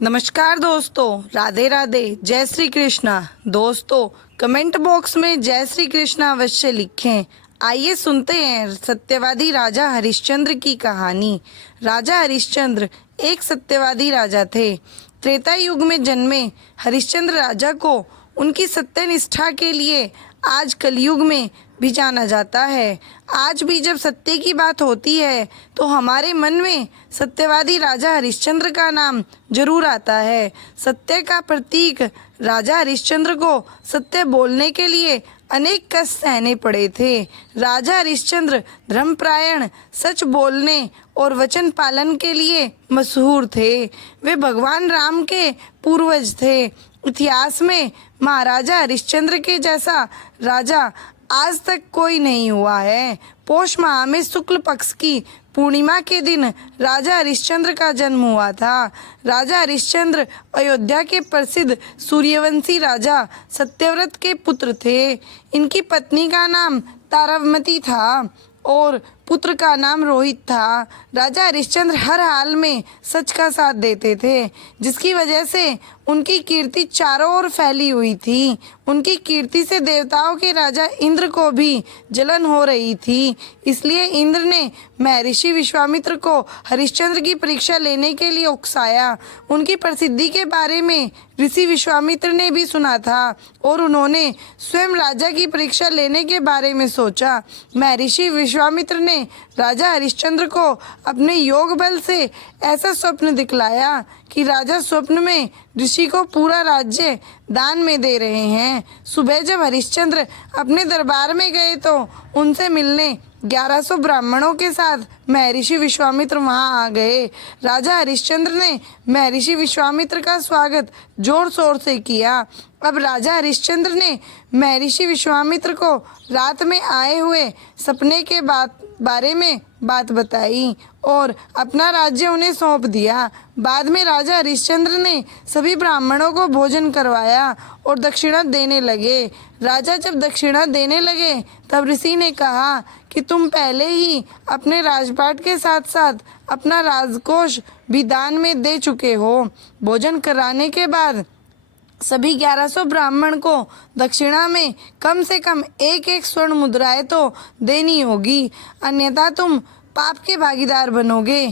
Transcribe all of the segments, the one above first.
नमस्कार दोस्तों, राधे राधे, जय श्री कृष्णा। दोस्तों, कमेंट बॉक्स में जय श्री कृष्णा अवश्य लिखें। आइए सुनते हैं सत्यवादी राजा हरिश्चंद्र की कहानी। राजा हरिश्चंद्र एक सत्यवादी राजा थे। त्रेता युग में जन्मे हरिश्चंद्र राजा को उनकी सत्यनिष्ठा के लिए आज कलयुग में भी जाना जाता है। आज भी जब सत्य की बात होती है तो हमारे मन में सत्यवादी राजा हरिश्चंद्र का नाम जरूर आता है। सत्य का प्रतीक राजा हरिश्चंद्र को सत्य बोलने के लिए अनेक कष्ट सहने पड़े थे। राजा हरिश्चंद्र धर्मपरायण, सच बोलने और वचन पालन के लिए मशहूर थे। वे भगवान राम के पूर्वज थे। इतिहास में महाराजा हरिश्चंद्र के जैसा राजा आज तक कोई नहीं हुआ है। पौष माह में शुक्ल पक्ष की पूर्णिमा के दिन राजा हरिश्चंद्र का जन्म हुआ था। राजा हरिश्चंद्र अयोध्या के प्रसिद्ध सूर्यवंशी राजा सत्यव्रत के पुत्र थे। इनकी पत्नी का नाम तारावती था और पुत्र का नाम रोहित था। राजा हरिश्चंद्र हर हाल में सच का साथ देते थे, जिसकी वजह से उनकी कीर्ति चारों ओर फैली हुई थी। उनकी कीर्ति से देवताओं के राजा इंद्र को भी जलन हो रही थी। इसलिए इंद्र ने महर्षि विश्वामित्र को हरिश्चंद्र की परीक्षा लेने के लिए उकसाया। उनकी प्रसिद्धि के बारे में ऋषि विश्वामित्र ने भी सुना था और उन्होंने स्वयं राजा की परीक्षा लेने के बारे में सोचा। महर्षि विश्वामित्र ने राजा हरिश्चंद्र को अपने योग बल से ऐसा स्वप्न दिखलाया कि राजा स्वप्न में ऋषि को पूरा राज्य दान में दे रहे हैं। सुबह जब हरिश्चंद्र अपने दरबार में गए तो उनसे मिलने 1100 ब्राह्मणों के साथ महर्षि विश्वामित्र वहां आ गए। राजा हरिश्चंद्र ने महर्षि विश्वामित्र का स्वागत जोर शोर से किया। अब राजा हरिश्चंद्र ने महर्षि विश्वामित्र को रात में आए हुए सपने के बारे में बात बताई और अपना राज्य उन्हें सौंप दिया। बाद में राजा हरिश्चंद्र ने सभी ब्राह्मणों को भोजन करवाया और दक्षिणा देने लगे। राजा जब दक्षिणा देने लगे तब ऋषि ने कहा कि तुम पहले ही अपने राजपाट के साथ साथ अपना राजकोष भी दान में दे चुके हो। भोजन कराने के बाद सभी 1100 ब्राह्मण को दक्षिणा में कम से कम एक एक स्वर्ण मुद्राएं तो देनी होगी, अन्यथा तुम पाप के भागीदार बनोगे।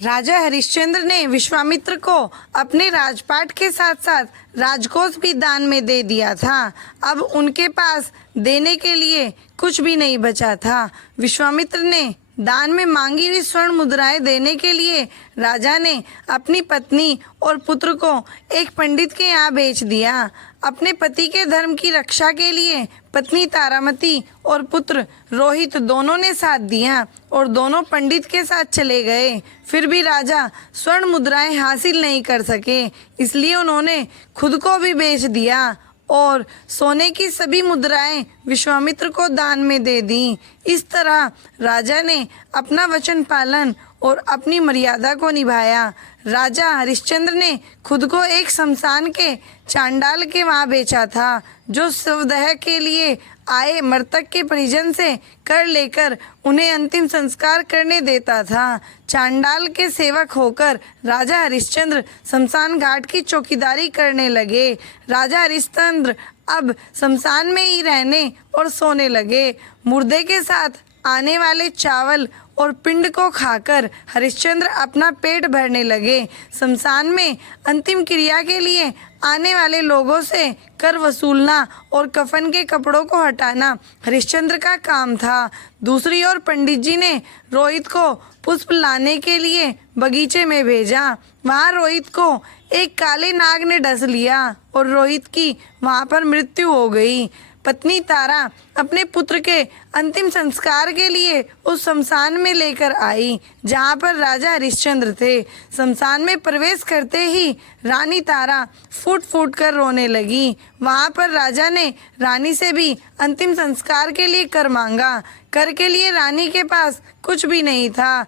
राजा हरिश्चंद्र ने विश्वामित्र को अपने राजपाट के साथ साथ राजकोष भी दान में दे दिया था। अब उनके पास देने के लिए कुछ भी नहीं बचा था। विश्वामित्र ने दान में मांगी हुई स्वर्ण मुद्राएं देने के लिए राजा ने अपनी पत्नी और पुत्र को एक पंडित के यहाँ भेज दिया। अपने पति के धर्म की रक्षा के लिए पत्नी तारामती और पुत्र रोहित दोनों ने साथ दिया और दोनों पंडित के साथ चले गए। फिर भी राजा स्वर्ण मुद्राएं हासिल नहीं कर सके, इसलिए उन्होंने खुद को भी बेच दिया और सोने की सभी मुद्राएं विश्वामित्र को दान में दे दी। इस तरह राजा ने अपना वचन पालन और अपनी मर्यादा को निभाया। राजा हरिश्चंद्र ने खुद को एक शमशान के चांडाल के वहाँ बेचा था, जो शवदाह के लिए आए मृतक के परिजन से कर लेकर उन्हें अंतिम संस्कार करने देता था। चांडाल के सेवक होकर राजा हरिश्चंद्र शमशान घाट की चौकीदारी करने लगे। राजा हरिश्चंद्र अब शमशान में ही रहने और सोने लगे। मुर्दे के साथ आने वाले चावल और पिंड को खाकर हरिश्चंद्र अपना पेट भरने लगे। शमशान में अंतिम क्रिया के लिए आने वाले लोगों से कर वसूलना और कफन के कपड़ों को हटाना हरिश्चंद्र का काम था। दूसरी ओर पंडित जी ने रोहित को पुष्प लाने के लिए बगीचे में भेजा। वहां रोहित को एक काले नाग ने डस लिया और रोहित की वहां पर मृत्यु हो गई। पत्नी तारा अपने पुत्र के अंतिम संस्कार के लिए उस शमशान में लेकर आई जहां पर राजा हरिश्चंद्र थे। शमशान में प्रवेश करते ही रानी तारा फूट फूट कर रोने लगी। वहां पर राजा ने रानी से भी अंतिम संस्कार के लिए कर मांगा। कर के लिए रानी के पास कुछ भी नहीं था,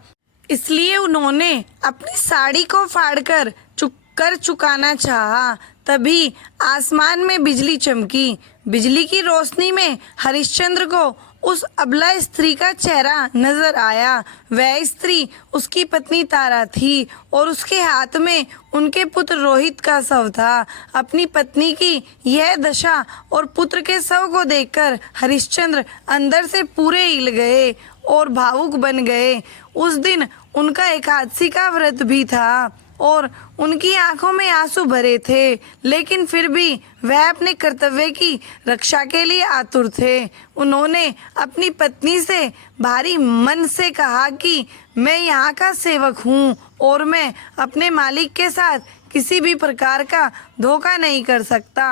इसलिए उन्होंने अपनी साड़ी को फाड़कर कर चुकाना चाहा। तभी आसमान में बिजली चमकी। बिजली की रोशनी में हरिश्चंद्र को उस अबला स्त्री का चेहरा नजर आया। वह स्त्री उसकी पत्नी तारा थी और उसके हाथ में उनके पुत्र रोहित का शव था। अपनी पत्नी की यह दशा और पुत्र के शव को देखकर हरिश्चंद्र अंदर से पूरे हिल गए और भावुक बन गए। उस दिन उनका एकादशी का व्रत भी था और उनकी आंखों में आंसू भरे थे, लेकिन फिर भी वह अपने कर्तव्य की रक्षा के लिए आतुर थे। उन्होंने अपनी पत्नी से भारी मन से कहा कि मैं यहाँ का सेवक हूँ और मैं अपने मालिक के साथ किसी भी प्रकार का धोखा नहीं कर सकता।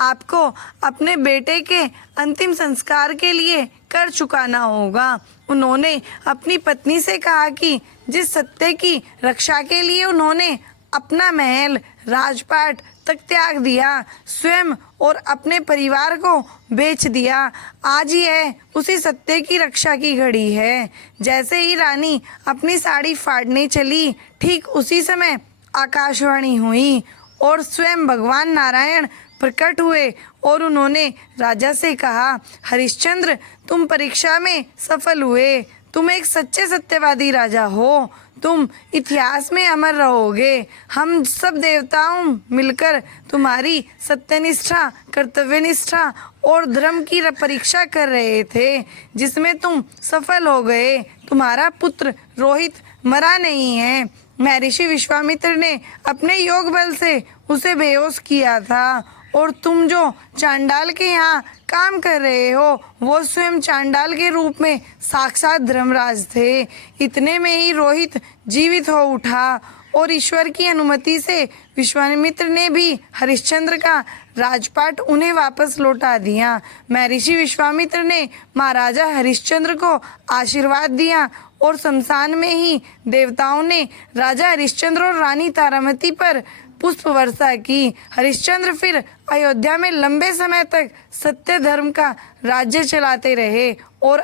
आपको अपने बेटे के अंतिम संस्कार के लिए कर चुकाना होगा। उन्होंने अपनी पत्नी से कहा कि जिस सत्य की रक्षा के लिए उन्होंने अपना महल, राजपाट तक त्याग दिया, स्वयं और अपने परिवार को बेच दिया, आज यह उसी सत्य की रक्षा की घड़ी है। जैसे ही रानी अपनी साड़ी फाड़ने चली, ठीक उसी समय आकाशवाणी हुई और स्वयं भगवान नारायण प्रकट हुए और उन्होंने राजा से कहा, हरिश्चंद्र, तुम परीक्षा में सफल हुए। तुम एक सच्चे सत्यवादी राजा हो। तुम इतिहास में अमर रहोगे। हम सब देवताओं मिलकर तुम्हारी सत्यनिष्ठा, कर्तव्यनिष्ठा और धर्म की परीक्षा कर रहे थे, जिसमें तुम सफल हो गए। तुम्हारा पुत्र रोहित मरा नहीं है। महर्षि विश्वामित्र ने अपने योग बल से उसे बेहोश किया था और तुम जो चांडाल के यहाँ काम कर रहे हो, वो स्वयं चांडाल के रूप में साक्षात धर्मराज थे। इतने में ही रोहित जीवित हो उठा और ईश्वर की अनुमति से विश्वामित्र ने भी हरिश्चंद्र का राजपाट उन्हें वापस लौटा दिया। महर्षि विश्वामित्र ने महाराजा हरिश्चंद्र को आशीर्वाद दिया और शमशान में ही देवताओं ने राजा हरिश्चंद्र और रानी तारामती पर पुष्प वर्षा की। हरिश्चंद्र फिर अयोध्या में लंबे समय तक सत्य धर्म का राज्य चलाते रहे और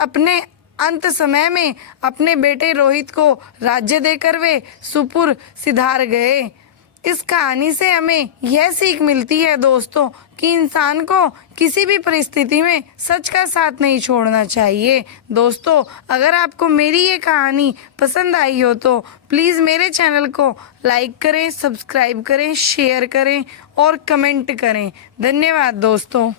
अपने अंत समय में अपने बेटे रोहित को राज्य देकर वे सुपुर सिधार गए। इस कहानी से हमें यह सीख मिलती है दोस्तों कि इंसान को किसी भी परिस्थिति में सच का साथ नहीं छोड़ना चाहिए। दोस्तों, अगर आपको मेरी ये कहानी पसंद आई हो तो प्लीज़ मेरे चैनल को लाइक करें, सब्सक्राइब करें, शेयर करें और कमेंट करें। धन्यवाद दोस्तों।